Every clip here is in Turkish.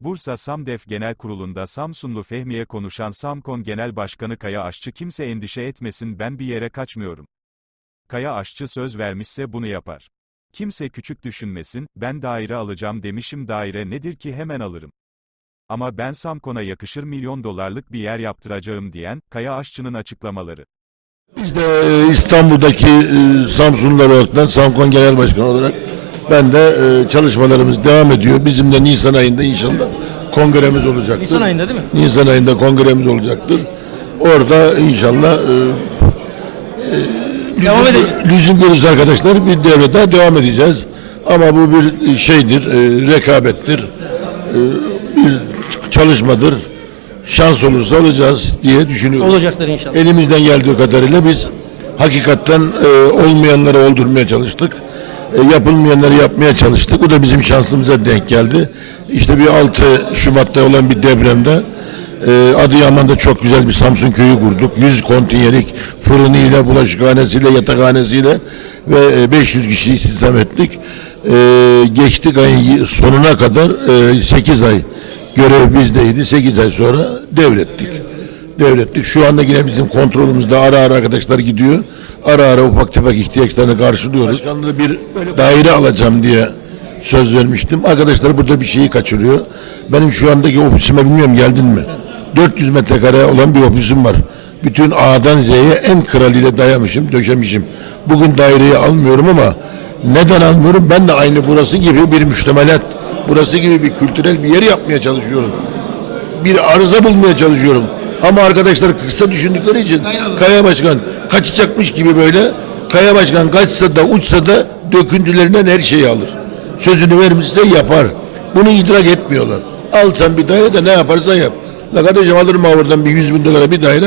Bursa Samdef Genel Kurulu'nda Samsunlu Fehmi'ye konuşan Samkon Genel Başkanı Kaya Aşçı kimse endişe etmesin ben bir yere kaçmıyorum. Kaya Aşçı söz vermişse bunu yapar. Kimse küçük düşünmesin, ben daire alacağım demişim daire nedir ki hemen alırım. Ama ben Samkon'a yakışır milyon dolarlık bir yer yaptıracağım diyen, Kaya Aşçı'nın açıklamaları. Biz de e, İstanbul'daki e, Samsunlular olarak Samkon Genel Başkanı olarak ben de e, çalışmalarımız devam ediyor. Bizim de Nisan ayında inşallah kongremiz olacaktır. Nisan ayında değil mi? Nisan ayında kongremiz olacaktır. Orada inşallah e, e, Devam lüzum- edecek. Lüzum görürüz arkadaşlar bir devre daha devam edeceğiz. Ama bu bir şeydir, e, rekabettir, e, bir çalışmadır. Şans olursa olacağız diye düşünüyorum. Olacaktır inşallah. Elimizden geldiği kadarıyla biz hakikaten e, olmayanları oldurmaya çalıştık. E, yapılmayanları yapmaya çalıştık. Bu da bizim şansımıza denk geldi. İşte bir 6 Şubat'ta olan bir depremde e, Adıyaman'da çok güzel bir Samsun köyü kurduk. 100 kontinyelik fırınıyla, bulaşıkhanesiyle, yatakhanesiyle ve e, 500 kişiyi istihdam ettik. E, geçtik ayın sonuna kadar e, 8 ay görev bizdeydi. 8 ay sonra devrettik devrettik. Şu anda yine bizim kontrolümüzde ara ara arkadaşlar gidiyor. Ara ara ufak tefek ihtiyaçlarını karşılıyoruz. Başkanlığı bir daire alacağım diye söz vermiştim. Arkadaşlar burada bir şeyi kaçırıyor. Benim şu andaki ofisime bilmiyorum geldin mi? 400 metrekare olan bir ofisim var. Bütün A'dan Z'ye en kraliyle dayamışım, döşemişim. Bugün daireyi almıyorum ama neden almıyorum? Ben de aynı burası gibi bir müştemelat, burası gibi bir kültürel bir yer yapmaya çalışıyorum bir arıza bulmaya çalışıyorum. Ama arkadaşlar kısa düşündükleri için Kaya Başkan kaçacakmış gibi böyle Kaya Başkan kaçsa da uçsa da döküntülerinden her şeyi alır. Sözünü vermişse yapar. Bunu idrak etmiyorlar. Al sen bir daire de ne yaparsan yap. La kardeşim alırım oradan bir yüz bin dolara bir daire.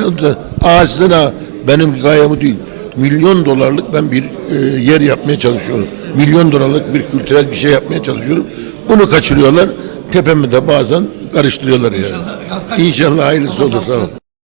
Aa size ne? Benim gayemi değil. Milyon dolarlık ben bir e, yer yapmaya çalışıyorum. Milyon dolarlık bir kültürel bir şey yapmaya çalışıyorum. Bunu kaçırıyorlar. Tepemi de bazen karıştırıyorlar yani. İnşallah hayırlısı olur. Sağ ol.